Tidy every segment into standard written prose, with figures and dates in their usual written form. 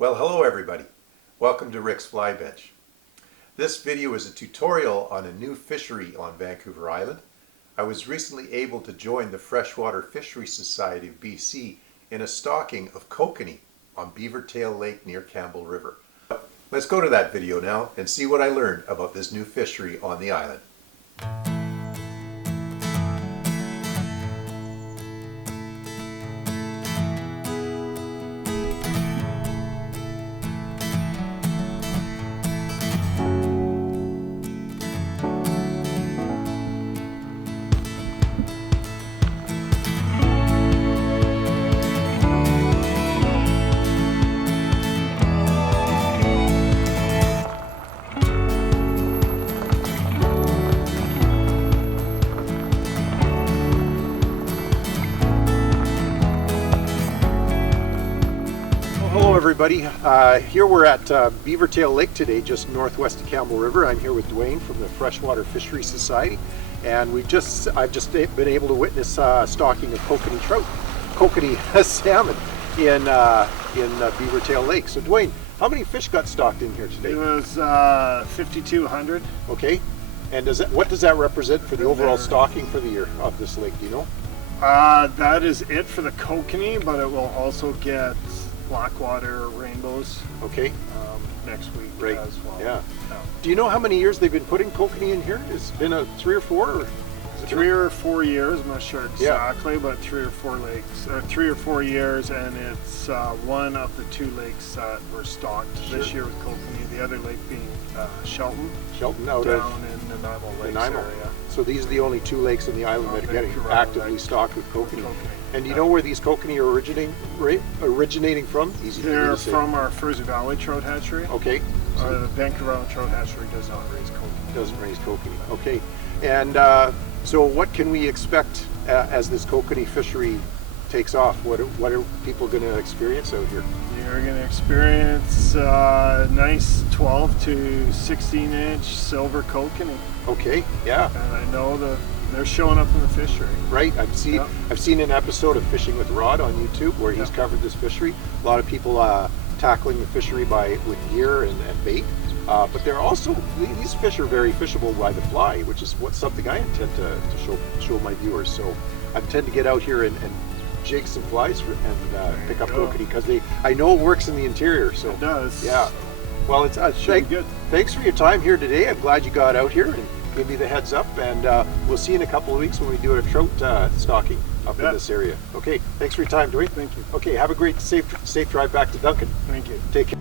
Well, hello everybody. Welcome to Rick's Fly Bench. This video is a tutorial on a new fishery on Vancouver Island. I was recently able to join the Freshwater Fishery Society of BC in a stocking of kokanee on Beavertail Lake near Campbell River. Let's go to that video now and see what I learned about this new fishery on the island. Hello everybody, here we're at Beavertail Lake today, just northwest of Campbell River. I'm here with Dwayne from the Freshwater Fishery Society, and I've just been able to witness stocking of kokanee salmon in Beavertail Lake. So Dwayne, how many fish got stocked in here today? It was 5,200. Okay, and what does that represent for the overall stocking for the year of this lake, do you know? That is it for the kokanee, but it will also get blackwater rainbows next week as well. Yeah. Do you know how many years they've been putting kokanee in here? It's been 3 or 4? Or 3 or 4 years, I'm not sure exactly, but 3 or 4 lakes, or 3 or 4 years, and it's one of the 2 lakes that were stocked this year with kokanee, the other lake being Shelton out down in the Nanaimo Lakes area. So these are the only 2 lakes in the island that are getting actively stocked with kokanee. And do you know where these kokanee are originating from? Easy They're to say. from our Furzy Valley Trout Hatchery. Okay. The Vancouver Island Trout Hatchery does not raise kokanee. Doesn't raise kokanee. Okay. And so what can we expect as this kokanee fishery takes off? What are people going to experience out here? You're going to experience nice 12 to 16 inch silver kokanee. Okay, yeah. And I know they're showing up in the fishery. Right, I've seen an episode of Fishing with Rod on YouTube where he's covered this fishery. A lot of people tackling the fishery with gear and bait. But they're also, these fish are very fishable by the fly, which is something I intend to show my viewers. So I intend to get out here and jig some flies and pick up kokanee because I know it works in the interior. So it does. Yeah. Well, it's good. Thanks for your time here today. I'm glad you got out here and gave me the heads up. And we'll see you in a couple of weeks when we do a trout stocking up in this area. Okay. Thanks for your time, Dwayne. Thank you. Okay. Have a great safe drive back to Duncan. Thank you. Take care.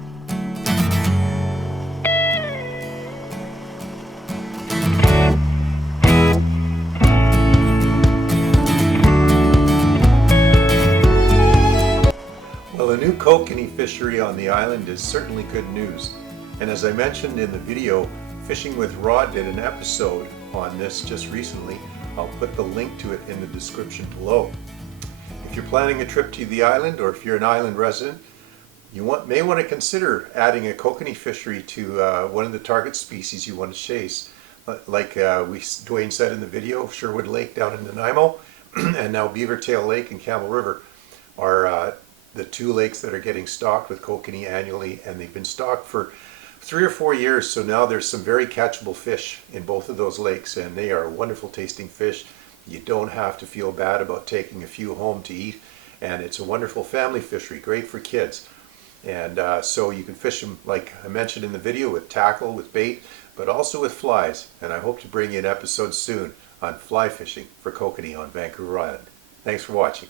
Well, a new kokanee fishery on the island is certainly good news. And as I mentioned in the video, Fishing with Rod did an episode on this just recently. I'll put the link to it in the description below. If you're planning a trip to the island, or if you're an island resident, you may want to consider adding a kokanee fishery to one of the target species you want to chase. Like Dwayne said in the video, Sherwood Lake down in Nanaimo, and now Beavertail Lake and Campbell River are the 2 lakes that are getting stocked with kokanee annually, and they've been stocked for 3 or 4 years. So now there's some very catchable fish in both of those lakes, and they are wonderful tasting fish. You don't have to feel bad about taking a few home to eat, and it's a wonderful family fishery, great for kids. And so you can fish them, like I mentioned in the video, with tackle, with bait, but also with flies. And I hope to bring you an episode soon on fly fishing for kokanee on Vancouver Island. Thanks for watching.